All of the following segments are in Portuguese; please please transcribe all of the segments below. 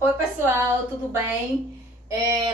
Oi, pessoal, tudo bem?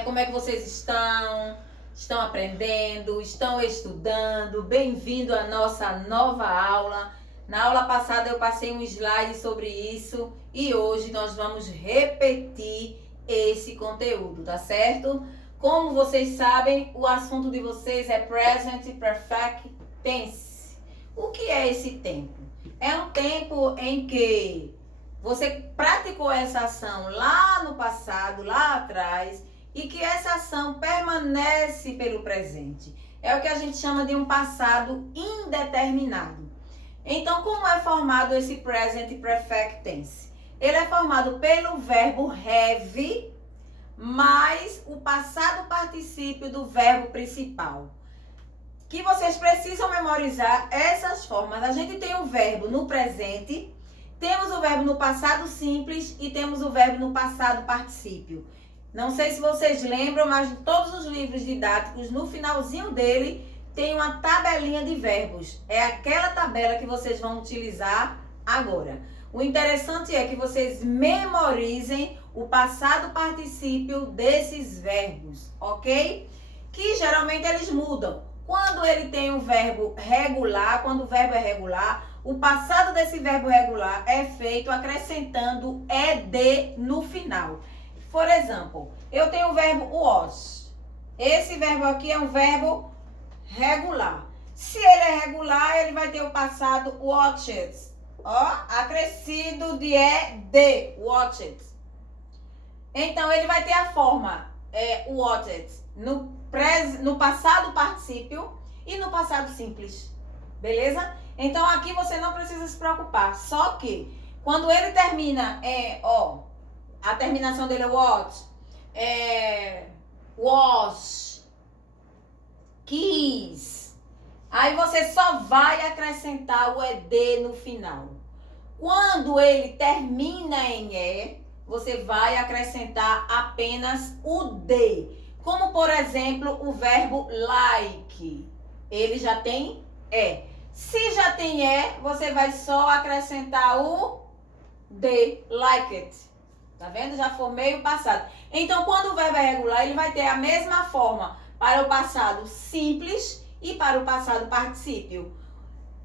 Como é que vocês estão? Estão aprendendo? Estão estudando? Bem-vindo à nossa nova aula. Na aula passada eu passei um slide sobre isso e hoje nós vamos repetir esse conteúdo, tá certo? Como vocês sabem, o assunto de vocês é Present Perfect Tense. O que é esse tempo? É um tempo em que você praticou essa ação lá no passado, lá atrás, e que essa ação permanece pelo presente. É o que a gente chama de um passado indeterminado. Então, como é formado esse Present Perfect Tense? Ele é formado pelo verbo have mais o passado particípio do verbo principal. Que vocês precisam memorizar essas formas. A gente tem o verbo no presente, temos o verbo no passado simples e temos o verbo no passado particípio. Não sei se vocês lembram, mas em todos os livros didáticos, no finalzinho dele, tem uma tabelinha de verbos. É aquela tabela que vocês vão utilizar agora. O interessante é que vocês memorizem o passado particípio desses verbos, ok? Que geralmente eles mudam. Quando ele tem um verbo regular, quando o verbo é regular, o passado desse verbo regular é feito acrescentando ed no final. Por exemplo, eu tenho o verbo was. Esse verbo aqui é um verbo regular. Se ele é regular, ele vai ter o passado watched. Ó, acrescido de ed, watched. Então, ele vai ter a forma watched no passado particípio e no passado simples. Beleza? Então, aqui você não precisa se preocupar. Só que, quando ele termina a terminação dele é what, was, quis. Aí você só vai acrescentar o ed no final. Quando ele termina em você vai acrescentar apenas o d. Como, por exemplo, o verbo like. Ele já tem Se já tem você vai só acrescentar o d, like it. Tá vendo? Já formei o passado. Então, quando o verbo é regular, ele vai ter a mesma forma para o passado simples e para o passado particípio.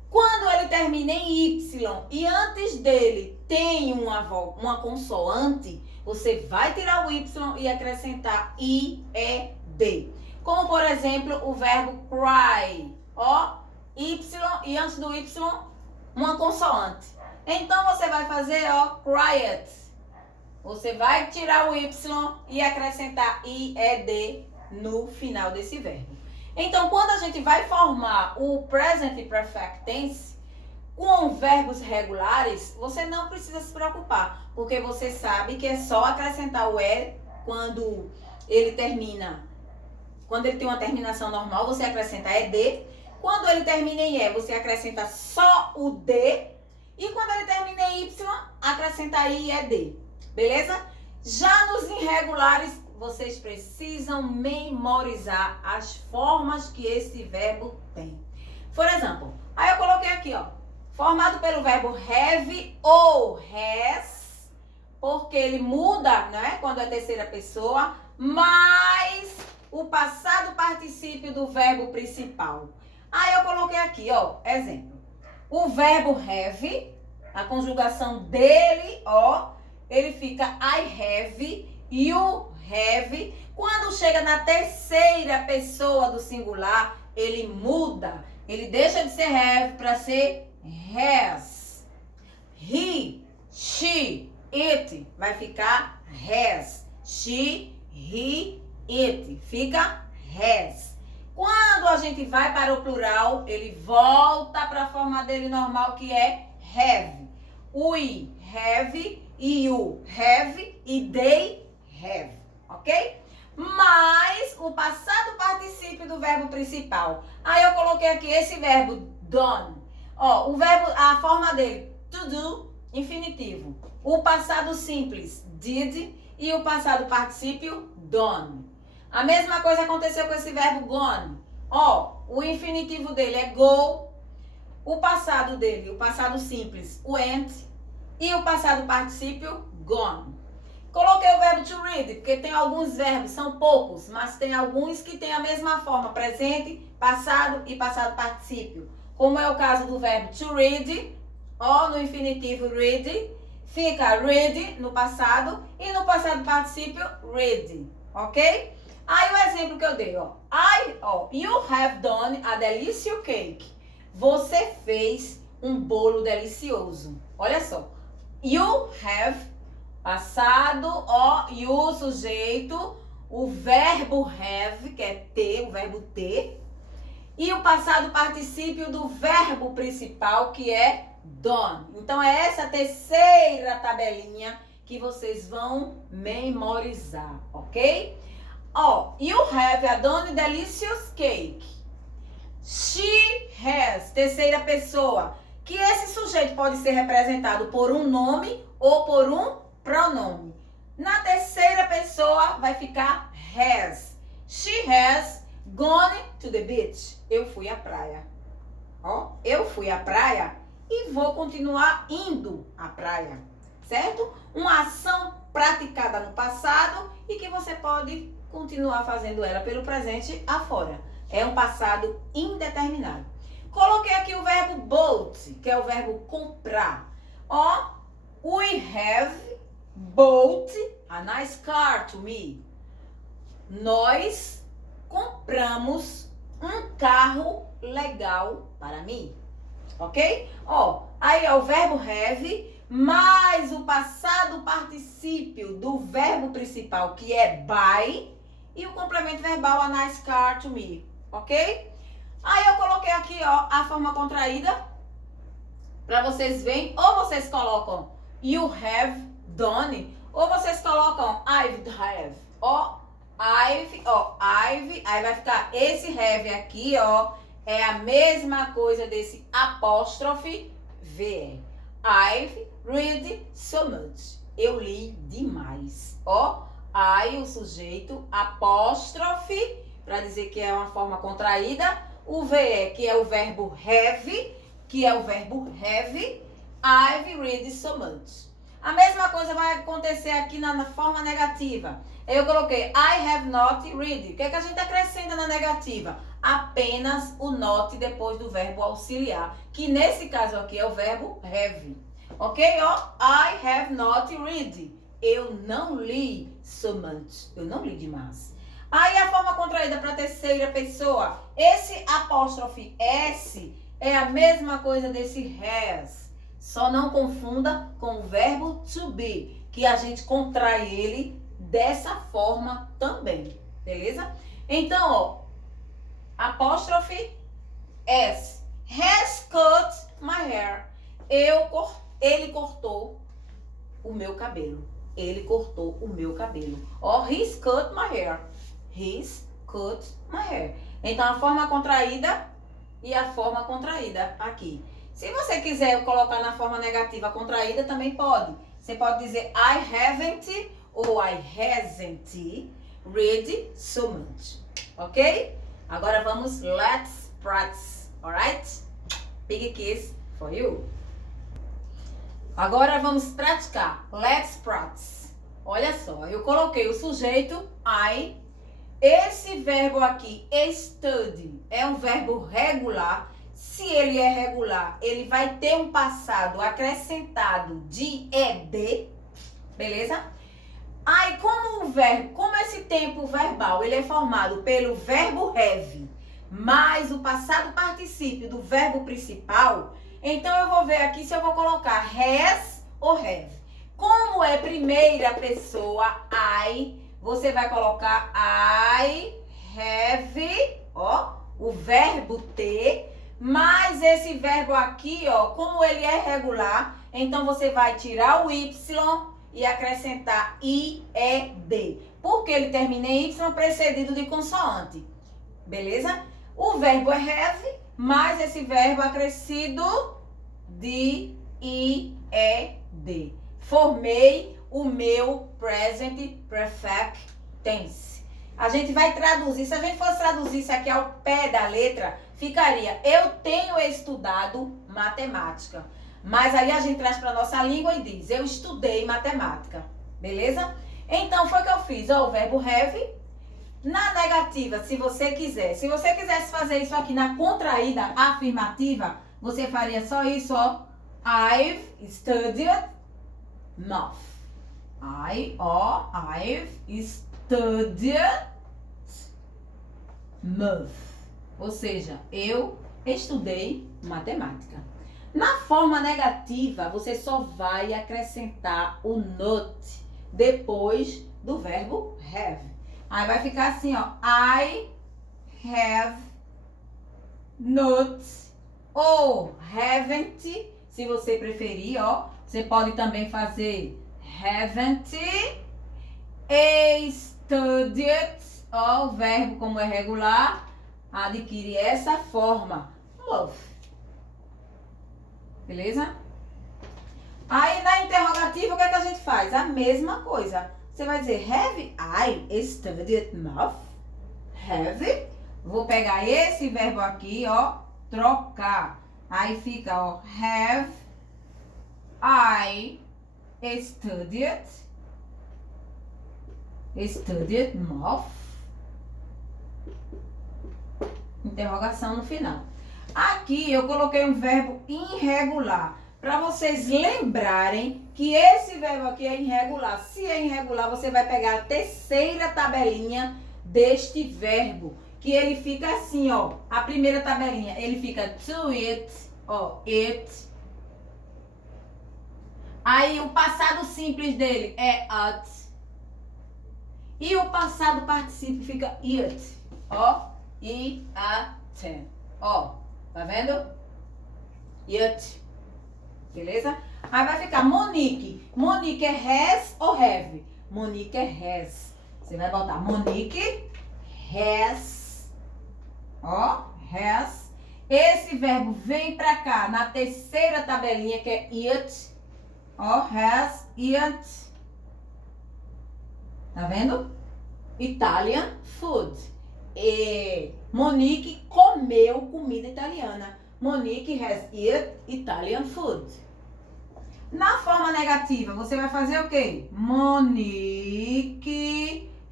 Quando ele termina em Y e antes dele tem uma consoante, você vai tirar o Y e acrescentar IED. Como, por exemplo, o verbo cry. Y e antes do Y, uma consoante. Então, você vai fazer, quiet. Você vai tirar o Y e acrescentar IED no final desse verbo. Então, quando a gente vai formar o Present Perfect Tense com verbos regulares, você não precisa se preocupar, porque você sabe que é só acrescentar o quando ele termina. Quando ele tem uma terminação normal, você acrescenta ED. Quando ele termina em você acrescenta só o D. E quando ele termina em Y, acrescenta IED. Beleza? Já nos irregulares, vocês precisam memorizar as formas que esse verbo tem. Por exemplo, aí eu coloquei aqui, formado pelo verbo have ou has, porque ele muda, né, quando é terceira pessoa, mais o passado particípio do verbo principal. Aí eu coloquei aqui, exemplo. O verbo have, a conjugação dele, ele fica I have, you have. Quando chega na terceira pessoa do singular, ele muda. Ele deixa de ser have para ser has. He, she, it vai ficar has. She, he, it fica has. Quando a gente vai para o plural, ele volta para a forma dele normal, que é have. We have, you have e they have, ok? Mais o passado particípio do verbo principal. Aí eu coloquei aqui esse verbo done. O verbo, a forma dele, to do, infinitivo. O passado simples, did, e o passado particípio, done. A mesma coisa aconteceu com esse verbo gone. O infinitivo dele é go. O passado dele, o passado simples, went. E o passado particípio, gone. Coloquei o verbo to read, porque tem alguns verbos, são poucos, mas tem alguns que têm a mesma forma, presente, passado e passado particípio. Como é o caso do verbo to read, ó, no infinitivo read, fica read no passado e no passado particípio read, ok? Aí o exemplo que eu dei, ó, you have done a delicious cake. Você fez um bolo delicioso. Olha só, you have, passado, ó, you, sujeito, o verbo have, que é ter, o verbo ter, e o passado particípio do verbo principal, que é done. Então, é essa terceira tabelinha que vocês vão memorizar, ok? Ó, you have a done delicious cake. She has, terceira pessoa, que esse sujeito pode ser representado por um nome ou por um pronome. Na terceira pessoa vai ficar has. She has gone to the beach. Eu fui à praia. Ó, eu fui à praia e vou continuar indo à praia, certo? Uma ação praticada no passado e que você pode continuar fazendo ela pelo presente afora. É um passado indeterminado. Coloquei aqui o verbo bought, que é o verbo comprar. Ó, we have bought a nice car to me. Nós compramos um carro legal para mim. Ok? Ó, aí é o verbo have, mais o passado particípio do verbo principal, que é buy, e o complemento verbal, a nice car to me. Ok? Aí eu coloquei aqui, ó, a forma contraída, para vocês verem, ou vocês colocam you have done, ou vocês colocam I've have, ó, I've, aí vai ficar esse have aqui, ó, é a mesma coisa desse apóstrofe VE. I've read so much. Eu li demais. Ó, I, o sujeito, apóstrofe, para dizer que é uma forma contraída, o VE, que é o verbo have, I've read so much. A mesma coisa vai acontecer aqui na forma negativa. Eu coloquei I have not read. O que é que a gente acrescenta na negativa? Apenas o not depois do verbo auxiliar, que nesse caso aqui é o verbo have. Ok? Ó, I have not read. Eu não li so much. Eu não li demais. Aí a forma contraída para a terceira pessoa. Esse apóstrofe S é a mesma coisa desse has. Só não confunda com o verbo to be, que a gente contrai ele dessa forma também. Beleza? Então, ó, apóstrofe S. Has cut my hair. Ele cortou o meu cabelo. Ele cortou o meu cabelo. Ó, he's cut my hair. He's cut my hair. Então, a forma contraída e a forma contraída aqui. Se você quiser colocar na forma negativa contraída, também pode. Você pode dizer I haven't ou I hasn't read so much. Ok? Agora vamos, let's practice. Alright? Big kiss for you. Agora vamos praticar. Let's practice. Olha só, eu coloquei o sujeito I. Esse verbo aqui, study, é um verbo regular. Se ele é regular, ele vai ter um passado acrescentado de ed, beleza? Aí, como esse tempo verbal, ele é formado pelo verbo have, mais o passado particípio do verbo principal, então eu vou ver aqui se eu vou colocar has ou have. Como é primeira pessoa, I, você vai colocar I have, ó, o verbo ter, mas esse verbo aqui, ó, como ele é regular, então você vai tirar o Y e acrescentar IED, porque ele termina em Y precedido de consoante, beleza? O verbo é have, mais esse verbo acrescido de IED. Formei o meu present perfect tense. A gente vai traduzir, se a gente fosse traduzir isso aqui ao pé da letra, ficaria, eu tenho estudado matemática. Mas aí a gente traz para nossa língua e diz, eu estudei matemática. Beleza? Então, foi o que eu fiz. Ó, o verbo have. Na negativa, se você quisesse fazer isso aqui na contraída afirmativa, você faria só isso, ó. I've studied math. I've studied math. Ou seja, eu estudei matemática. Na forma negativa, você só vai acrescentar o not depois do verbo have. Aí vai ficar assim, ó. I have not ou haven't, se você preferir, ó. Você pode também fazer haven't studied, ó. O verbo, como é regular, adquire essa forma. Love. Beleza? Aí na interrogativa, o que é que a gente faz? A mesma coisa. Você vai dizer, have I studied math? Have. Vou pegar esse verbo aqui, ó, trocar. Aí fica, ó, have I studied math? Interrogação no final. Aqui eu coloquei um verbo irregular. Para vocês lembrarem que esse verbo aqui é irregular. Se é irregular, você vai pegar a terceira tabelinha deste verbo. Que ele fica assim, ó. A primeira tabelinha, ele fica to it, ó, it. Aí o passado simples dele é at. E o passado particípio fica it, ó. I-a-t. Ó, tá vendo? It. Beleza? Aí vai ficar Monique. Monique é has ou have? Monique é has. Você vai botar Monique has. Ó, has. Esse verbo vem pra cá na terceira tabelinha que é it. Ó, has, it. Tá vendo? Italian food. E Monique comeu comida italiana. Monique has eaten Italian food. Na forma negativa, você vai fazer o quê? Monique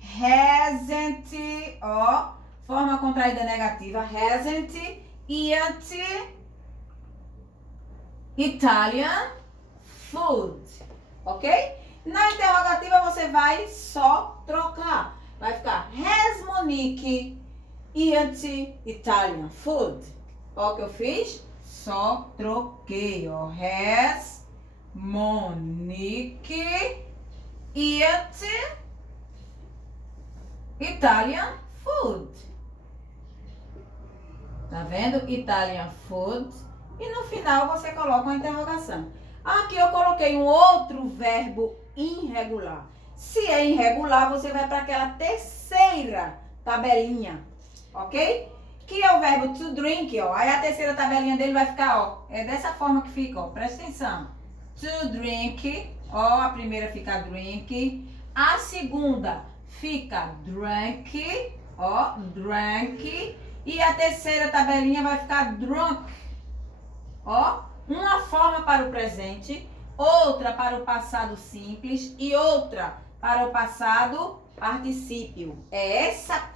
hasn't, ó, forma contraída negativa, hasn't eaten Italian food, ok? Na interrogativa, você vai só trocar. Vai ficar, has Monique eaten Italian food? Ó, o que eu fiz? Só troquei, ó. Has Monique eaten Italian food? Tá vendo? Italian food. E no final você coloca uma interrogação. Aqui eu coloquei um outro verbo irregular. Se é irregular, você vai para aquela terceira tabelinha, ok? Que é o verbo to drink, ó. Aí a terceira tabelinha dele vai ficar, ó. É dessa forma que fica, ó. Presta atenção. To drink, ó. A primeira fica drink. A segunda fica drank, ó. Drank. E a terceira tabelinha vai ficar drunk, ó. Uma forma para o presente, outra para o passado simples e outra para o passado particípio. É essa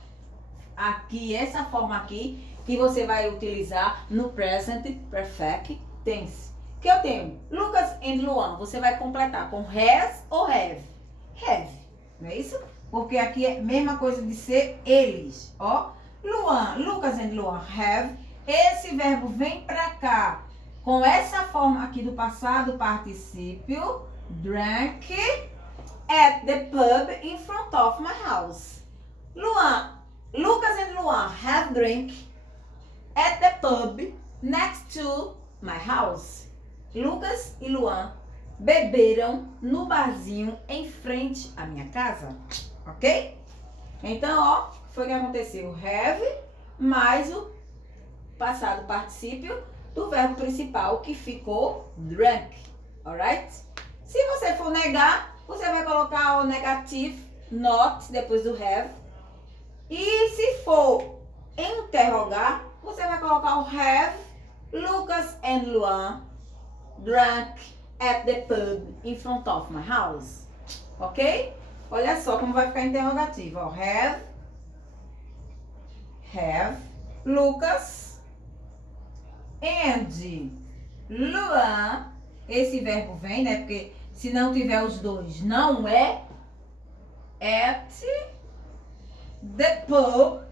aqui, essa forma aqui, que você vai utilizar no present perfect tense. Que eu tenho Lucas e Luan. Você vai completar com has ou have? Have, não é isso? Porque aqui é a mesma coisa de ser eles, ó. Luan, Lucas e Luan have. Esse verbo vem pra cá com essa forma aqui do passado particípio. Drank at the pub in front of my house. Lucas and Luan have drink at the pub next to my house. Lucas e Luan beberam no barzinho em frente à minha casa, ok? Então, ó, foi o que aconteceu. Have mais o passado particípio do verbo principal que ficou drank, alright? Se você for negar, você vai colocar o negativo not depois do have. E se for interrogar, você vai colocar o have. Lucas and Luan drank at the pub in front of my house. Ok? Olha só como vai ficar interrogativo, ó. Have Lucas and Luan. Esse verbo vem, né? Porque se não tiver os dois, não é at the pub,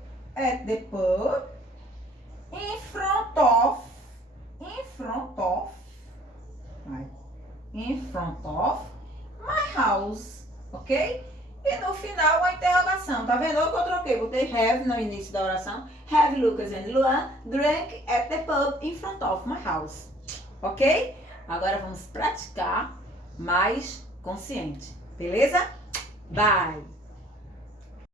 in front of, my house, ok? E no final a interrogação, tá vendo? Olha que eu troquei, botei have no início da oração. Have Lucas and Luan drank at the pub in front of my house, ok? Agora vamos praticar mais consciente, beleza? Bye!